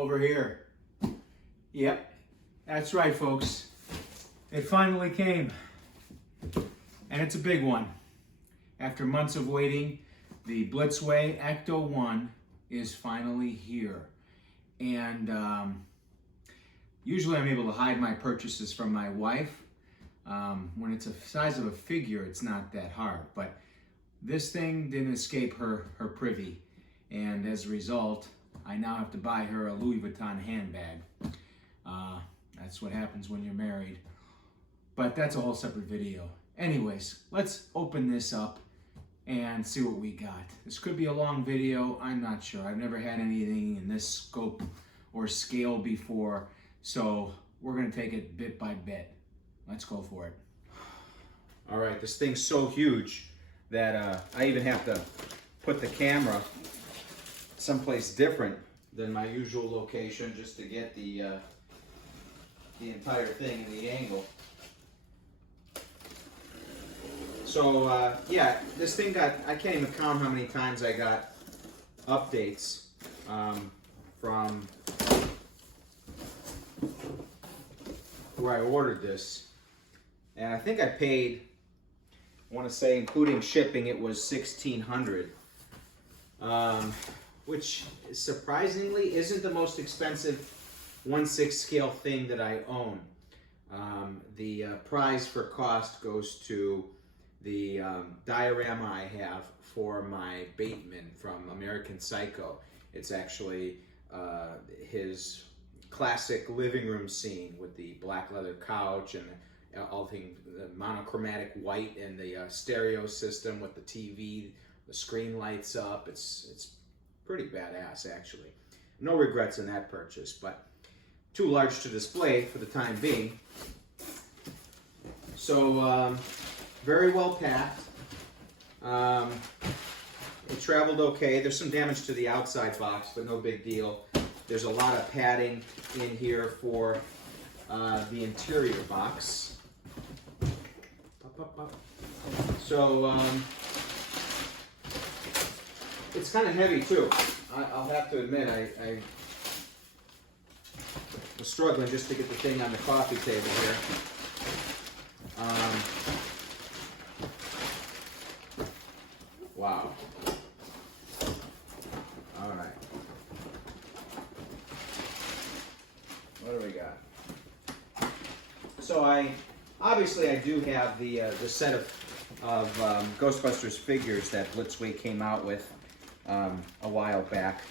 over here. Yep, that's right, folks. It finally came, and it's a big one. After months of waiting, the BLITZWAY Ecto-1 is finally here. And usually I'm able to hide my purchases from my wife. When it's the size of a figure, it's not that hard. But this thing didn't escape her privy. And as a result, I now have to buy her a Louis Vuitton handbag. That's what happens when you're married. But that's a whole separate video. Anyways, let's open this up and see what we got. This could be a long video, I'm not sure. I've never had anything in this scope or scale before, so we're gonna take it bit by bit. Let's go for it. All right, this thing's so huge that I even have to put the camera someplace different than my usual location just to get the entire thing in the angle. So yeah, this thing got, I can't even count how many times I got updates from where I ordered this. And I think I paid, I want to say including shipping, it was $1,600. Which surprisingly isn't the most expensive 1/6 scale thing that I own. The prize for cost goes to the diorama I have for my Bateman from American Psycho. It's actually his classic living room scene with the black leather couch and all the monochromatic white and the stereo system with the TV, the screen lights up. It's pretty badass, actually. No regrets in that purchase, but too large to display for the time being. So very well packed. It traveled okay. There's some damage to the outside box, but no big deal. There's a lot of padding in here for the interior box. So it's kind of heavy too. I'll have to admit, I was struggling just to get the thing on the coffee table here. Wow. All right. What do we got? So obviously I do have the set of Ghostbusters figures that BLITZWAY came out with a while back.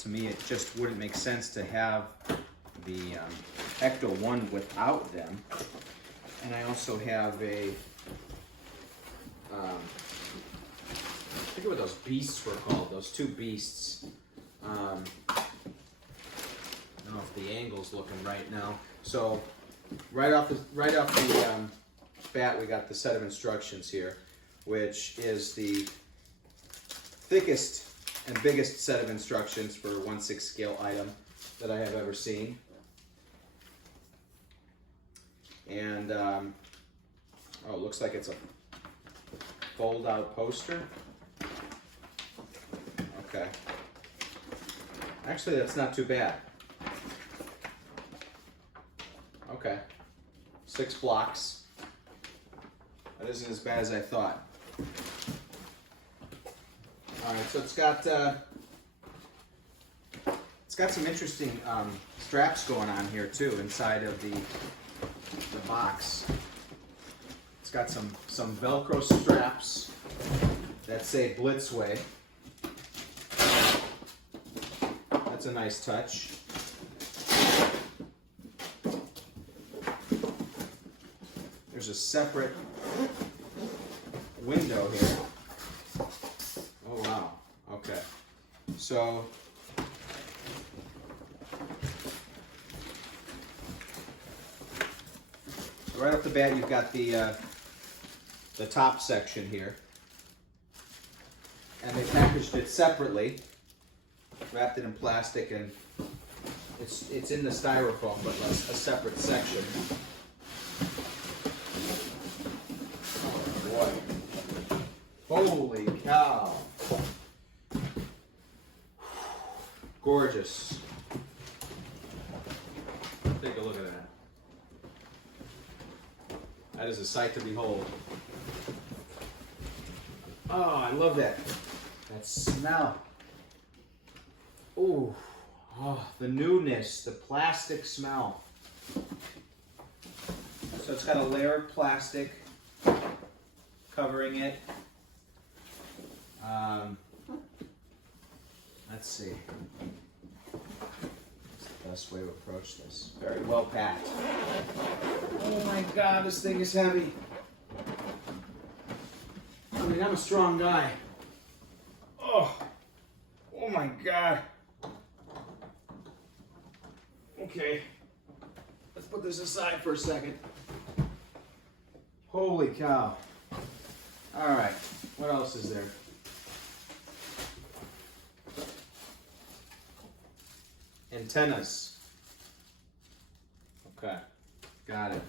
To me, it just wouldn't make sense to have the Ecto-1 without them. And I also have a, I forget what those beasts were called, those two beasts. I don't know if the angle's looking right now. So right off the bat, we got the set of instructions here, which is the thickest and biggest set of instructions for a 1/6 scale item that I have ever seen. And oh, it looks like it's a fold-out poster. Okay. Actually, that's not too bad. Okay. 6 blocks. That isn't as bad as I thought. All right, so it's got some interesting straps going on here too inside of the box. It's got some Velcro straps that say BLITZWAY. That's a nice touch. There's a separate window here. Oh wow, okay. So right off the bat, you've got the top section here, and they packaged it separately, wrapped it in plastic, and it's in the styrofoam, but a separate section. Oh boy! Holy cow! Gorgeous. Take a look at that. That is a sight to behold. Oh, I love that. That smell. Ooh. Oh, the newness, the plastic smell. So it's got a layer of plastic covering it. Let's see. What's the best way to approach this? Very well packed. Oh my God, this thing is heavy. I mean, I'm a strong guy. Oh my God. Okay, let's put this aside for a second. Holy cow. All right, what else is there? Antennas. Okay, got it.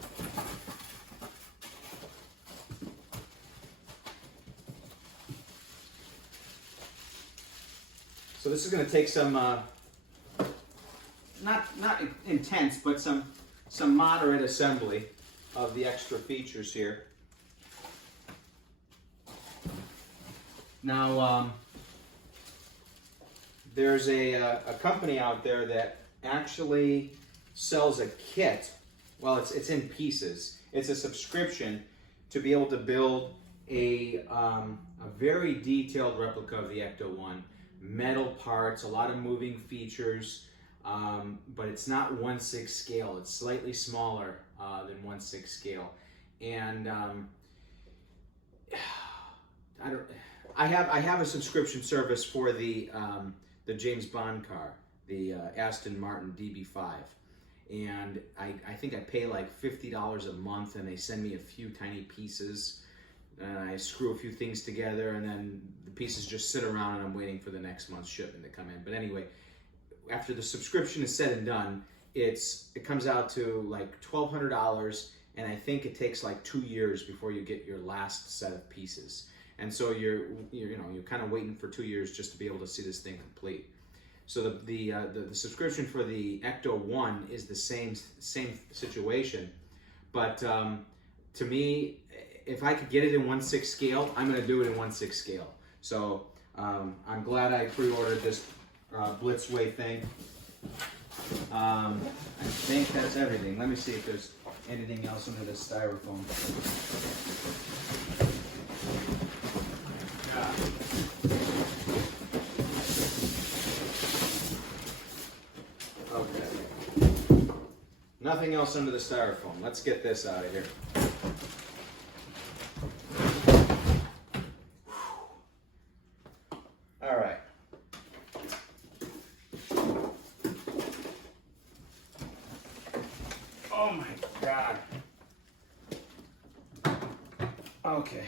So this is going to take some, not intense, but some moderate assembly of the extra features here. Now, there's a company out there that actually sells a kit. Well, it's in pieces. It's a subscription to be able to build a very detailed replica of the Ecto-1. Metal parts, a lot of moving features, but it's not 1/6 scale. It's slightly smaller than 1/6 scale, and I have a subscription service for the James Bond car, the Aston Martin DB5, and I think I pay like $50 a month, and they send me a few tiny pieces. I screw a few things together, and then the pieces just sit around, and I'm waiting for the next month's shipment to come in. But anyway, after the subscription is said and done, it comes out to like $1,200, and I think it takes like 2 years before you get your last set of pieces. And so you're kind of waiting for 2 years just to be able to see this thing complete. So the subscription for the Ecto-1 is the same situation, but to me, if I could get it in 1/6 scale, I'm going to do it in 1/6 scale. So I'm glad I pre-ordered this BLITZWAY thing. I think that's everything. Let me see if there's anything else under this styrofoam. Okay. Nothing else under the styrofoam. Let's get this out of here. All right. Oh my God. Okay.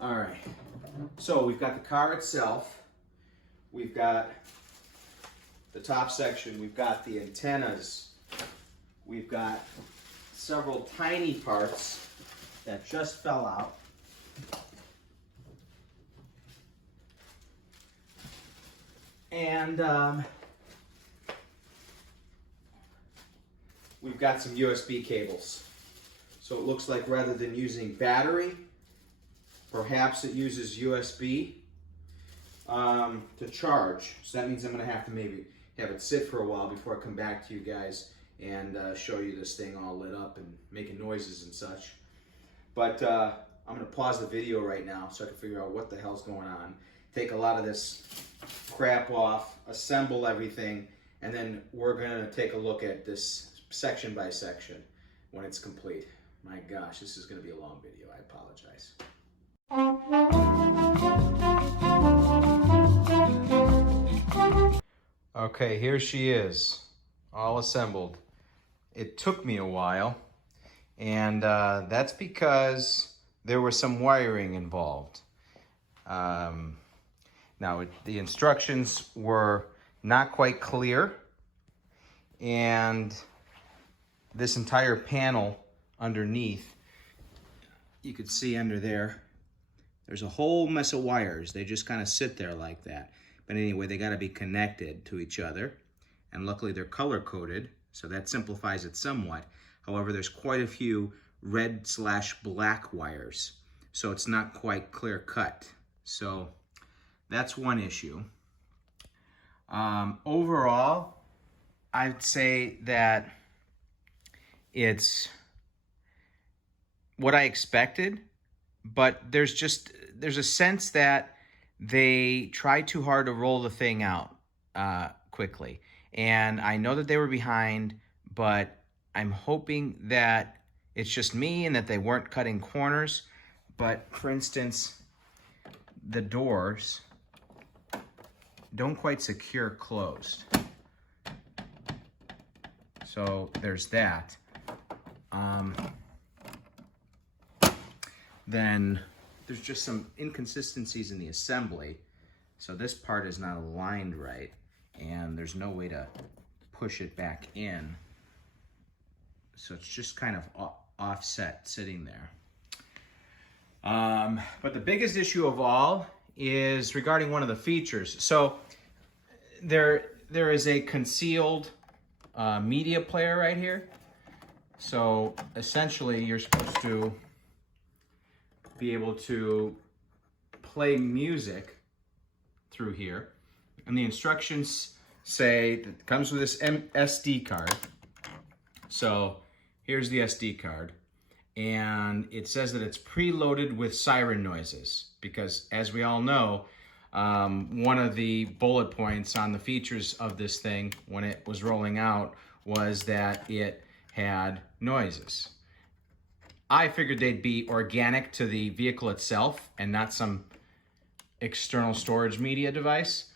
All right. So we've got the car itself. We've got the top section. We've got the antennas. We've got several tiny parts that just fell out. And we've got some USB cables. So it looks like rather than using battery, perhaps it uses USB to charge. So that means I'm going to have to maybe have it sit for a while before I come back to you guys and show you this thing all lit up and making noises and such. But I'm going to pause the video right now so I can figure out what the hell's going on. Take a lot of this crap off, assemble everything, and then we're going to take a look at this section by section when it's complete. My gosh, this is going to be a long video. I apologize. Okay, here she is, all assembled. It took me a while, and that's because there was some wiring involved. Now, the instructions were not quite clear, and this entire panel underneath, you could see under there, there's a whole mess of wires. They just kind of sit there like that. But anyway, they got to be connected to each other. And luckily they're color-coded, so that simplifies it somewhat. However, there's quite a few red/black wires, so it's not quite clear-cut. So that's one issue. Overall, I'd say that it's what I expected, but there's a sense that they tried too hard to roll the thing out quickly. And I know that they were behind, but I'm hoping that it's just me and that they weren't cutting corners. But for instance, the doors don't quite secure closed. So there's that. Then there's just some inconsistencies in the assembly. So this part is not aligned right, and there's no way to push it back in. So it's just kind of offset sitting there. But the biggest issue of all is regarding one of the features. So there is a concealed media player right here. So essentially you're supposed to be able to play music through here. And the instructions say that it comes with this SD card. So here's the SD card. And it says that it's preloaded with siren noises because, as we all know, one of the bullet points on the features of this thing when it was rolling out was that it had noises. I figured they'd be organic to the vehicle itself and not some external storage media device.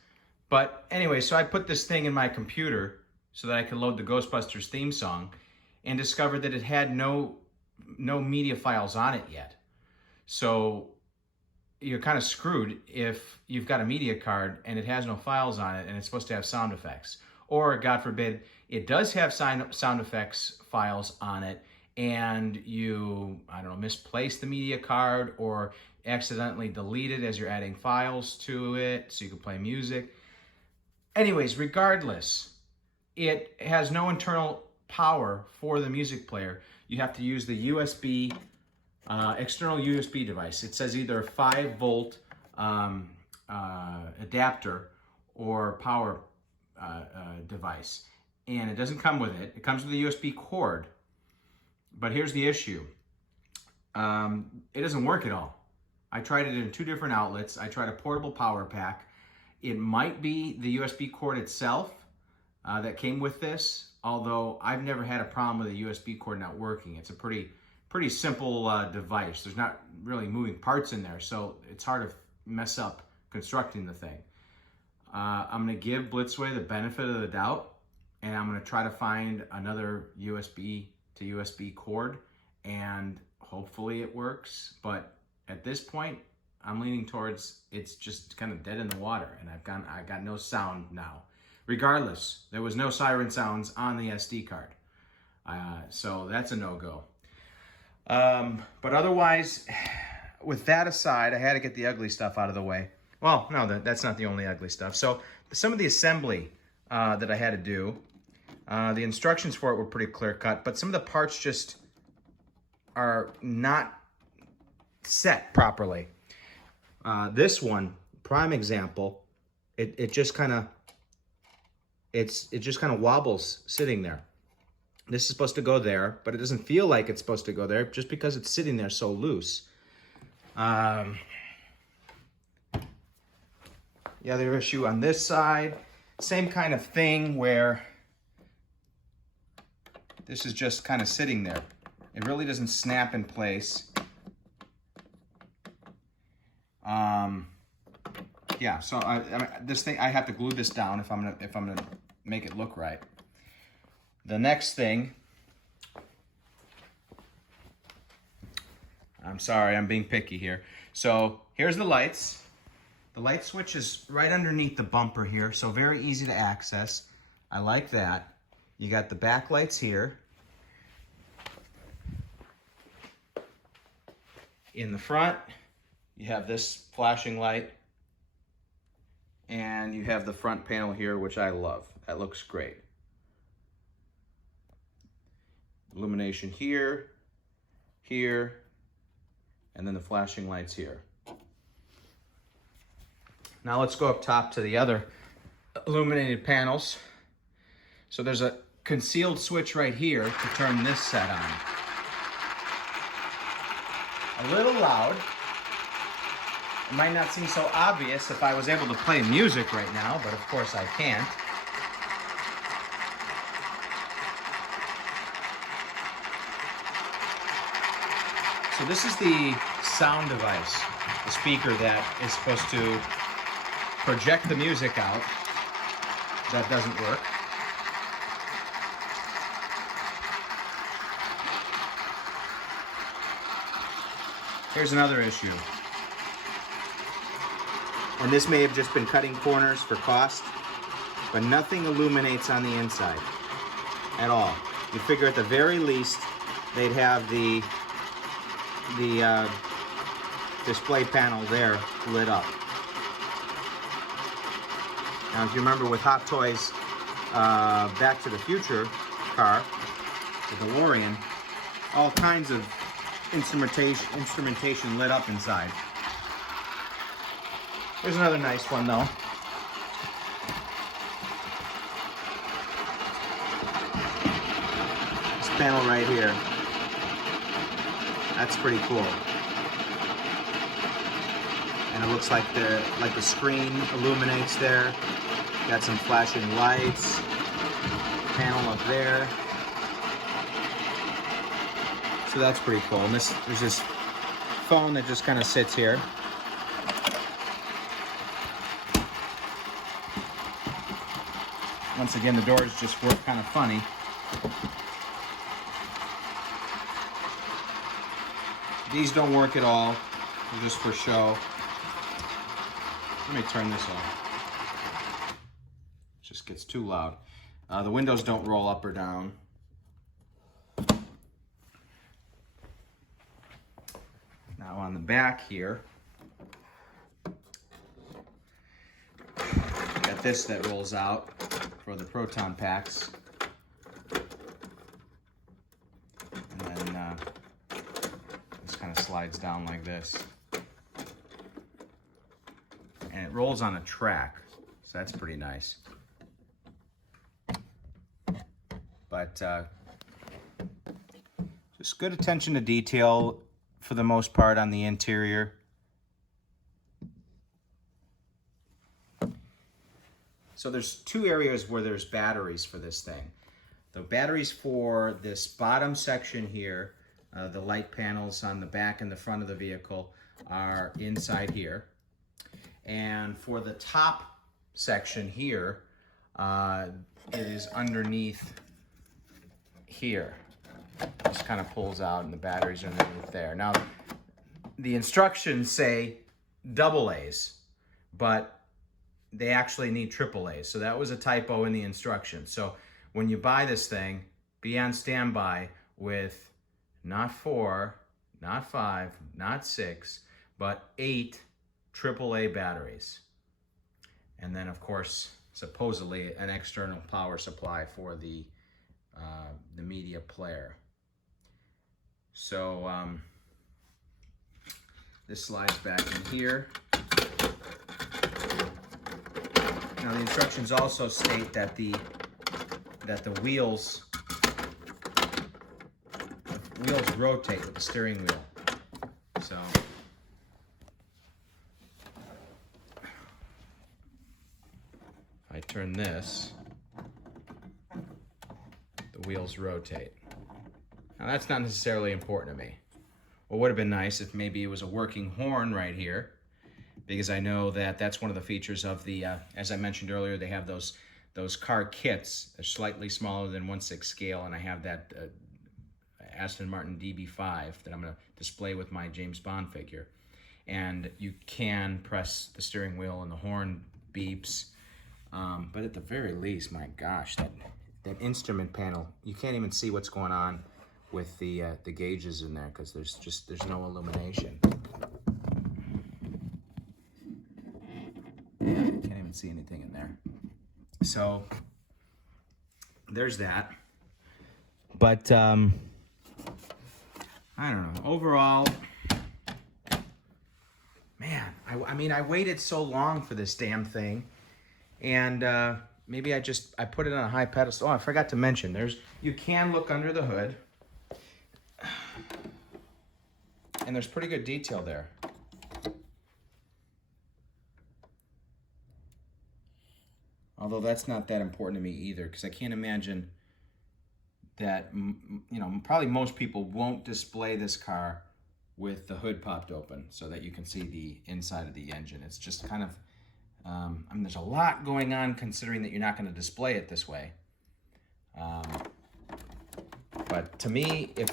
But anyway, so I put this thing in my computer so that I could load the Ghostbusters theme song and discovered that it had no media files on it yet. So you're kind of screwed if you've got a media card and it has no files on it and it's supposed to have sound effects. Or, God forbid, it does have sound effects files on it and you, I don't know, misplace the media card or accidentally delete it as you're adding files to it so you can play music. Anyways, regardless, it has no internal power for the music player. You have to use the USB, external USB device. It says either a 5-volt adapter or power device. And it doesn't come with it. It comes with a USB cord. But here's the issue. It doesn't work at all. I tried it in 2 different outlets. I tried a portable power pack. It might be the USB cord itself that came with this, although I've never had a problem with a USB cord not working. It's a pretty simple device. There's not really moving parts in there, so it's hard to mess up constructing the thing. I'm going to give BLITZWAY the benefit of the doubt, and I'm going to try to find another USB to USB cord, and hopefully it works. But at this point, I'm leaning towards it's just kind of dead in the water, and I've got no sound now. Regardless, there was no siren sounds on the SD card, so that's a no-go. But otherwise, with that aside, I had to get the ugly stuff out of the way. Well, no, that's not the only ugly stuff. So some of the assembly that I had to do, the instructions for it were pretty clear-cut, but some of the parts just are not set properly. This one, prime example, it just kind of wobbles sitting there. This is supposed to go there, but it doesn't feel like it's supposed to go there just because it's sitting there so loose. The other issue on this side, same kind of thing where this is just kind of sitting there. It really doesn't snap in place. Yeah, so this thing, I have to glue this down if I'm gonna make it look right. The next thing, I'm sorry, I'm being picky here. So here's the lights. The light switch is right underneath the bumper here, so very easy to access. I like that. You got the back lights here. In the front, you have this flashing light. And you have the front panel here, which I love. That looks great. Illumination here, here, and then the flashing lights here. Now let's go up top to the other illuminated panels. So there's a concealed switch right here to turn this set on. A little loud. It might not seem so obvious if I was able to play music right now, but of course I can't. So this is the sound device, the speaker that is supposed to project the music out. That doesn't work. Here's another issue. And this may have just been cutting corners for cost, but nothing illuminates on the inside at all. You figure at the very least they'd have the display panel there lit up. Now, if you remember with Hot Toys Back to the Future car, the DeLorean, all kinds of instrumentation lit up inside. Here's another nice one though. This panel right here. That's pretty cool. And it looks like the screen illuminates there. Got some flashing lights. Panel up there. So that's pretty cool. And there's this phone that just kind of sits here. Once again, the doors just work kind of funny. These don't work at all. They're just for show. Let me turn this off. It just gets too loud. The windows don't roll up or down. Now on the back here, got this that rolls out for the proton packs. And then this kind of slides down like this. And it rolls on a track, so that's pretty nice. But just good attention to detail for the most part on the interior. So there's two areas where there's batteries for this thing. The batteries for this bottom section here, the light panels on the back and the front of the vehicle, are inside here. And for the top section here, it is underneath here. Just kind of pulls out and the batteries are underneath there. Now, the instructions say AA's, but they actually need AAA's. So that was a typo in the instructions. So when you buy this thing, be on standby with not 4, not 5, not 6, but 8 AAA batteries. And then, of course, supposedly an external power supply for the media player. So this slides back in here. Now the instructions also state that the wheels rotate with the steering wheel. So if I turn this, the wheels rotate. Now that's not necessarily important to me. What would have been nice if maybe it was a working horn right here, because I know that that's one of the features of the, as I mentioned earlier, they have those car kits. They're slightly smaller than 1/6 scale, and I have that Aston Martin DB5 that I'm going to display with my James Bond figure. And you can press the steering wheel and the horn beeps, but at the very least, my gosh, that instrument panel, you can't even see what's going on with the gauges in there because there's no illumination. Can't even even see anything in there. So there's that. But I don't know. Overall, man, I mean, I waited so long for this damn thing, and maybe I put it on a high pedestal. Oh, I forgot to mention, you can look under the hood, and there's pretty good detail there. Although that's not that important to me either, because I can't imagine that, you know, probably most people won't display this car with the hood popped open so that you can see the inside of the engine. It's just kind of, I mean, there's a lot going on considering that you're not going to display it this way. But to me, if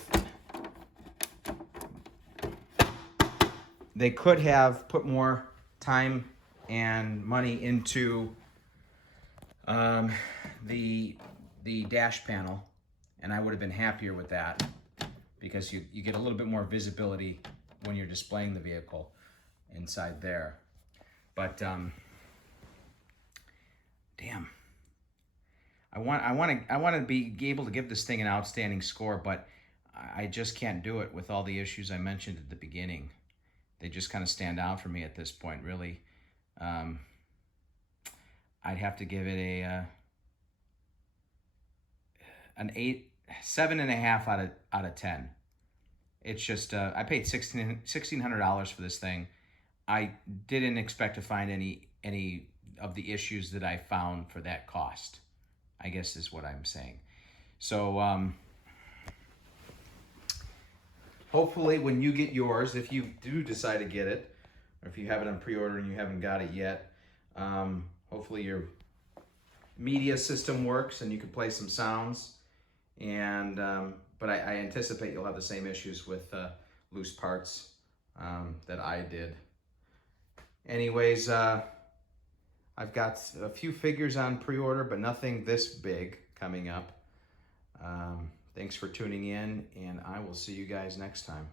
they could have put more time and money into the dash panel, and I would have been happier with that, because you get a little bit more visibility when you're displaying the vehicle inside there. But damn, I want to be able to give this thing an outstanding score, but I just can't do it with all the issues I mentioned at the beginning. They just kind of stand out for me at this point, really. I'd have to give it an 7.5 out of 10. It's just I paid $1,600 for this thing. I didn't expect to find any of the issues that I found for that cost, I guess is what I'm saying. So hopefully when you get yours, if you do decide to get it, or if you have it on pre-order and you haven't got it yet, hopefully your media system works and you can play some sounds. And but I anticipate you'll have the same issues with loose parts that I did. Anyways, I've got a few figures on pre-order, but nothing this big coming up. Thanks for tuning in, and I will see you guys next time.